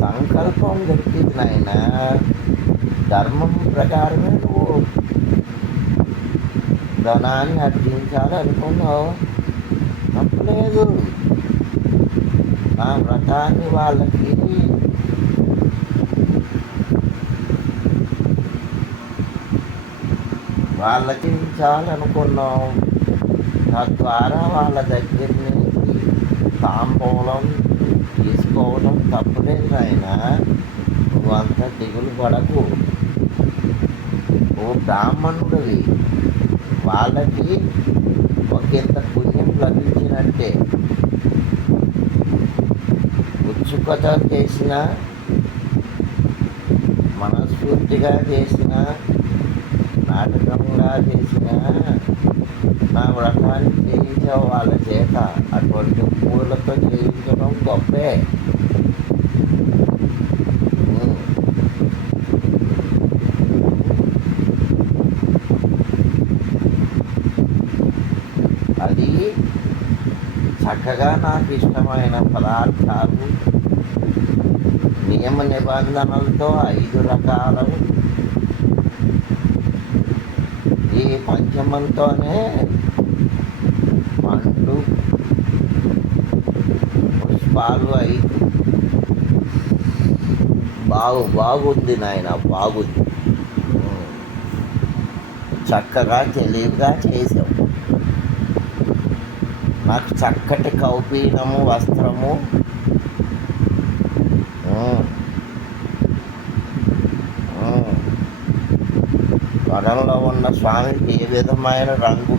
సంకల్పం గట్టిది నాయన. ధర్మం ప్రకారమే నువ్వు ధనాన్ని అర్జించాలనుకున్నావు, తప్పలేదు. నా వ్రతాన్ని వాళ్ళకి ఇచ్చాలనుకున్నావు. తద్వారా వాళ్ళ దగ్గర నుంచి తాంబూలం తీసుకోవడం తప్పలేదు నాయన. నువ్వంత దిగులు పడకు. ఓ బ్రాహ్మణుడివి, వాళ్ళకి ఒకంత పుణ్యం లభించినట్టే. ఉత్సుకత చేసిన, మనస్ఫూర్తిగా చేసిన, నాటకంగా చేసిన నా వ్రతాన్ని చేయించావు వాళ్ళ చేత. అటువంటి పూలతో చేయించడం గొప్పే. అది చక్కగా నాకు ఇష్టమైన పదార్థాలు, నియమ నిబంధనలతో 5 రకాలు. ఈ పంచమంతోనే పండ్లు, పుష్పాలు 5. బాగుంది నాయన, బాగుంది. చక్కగా తెలివిగా చేసావు. నాకు చక్కటి కౌపీనము, వస్త్రము, వనంలో ఉన్న స్వామికి ఏ విధమైన రంగు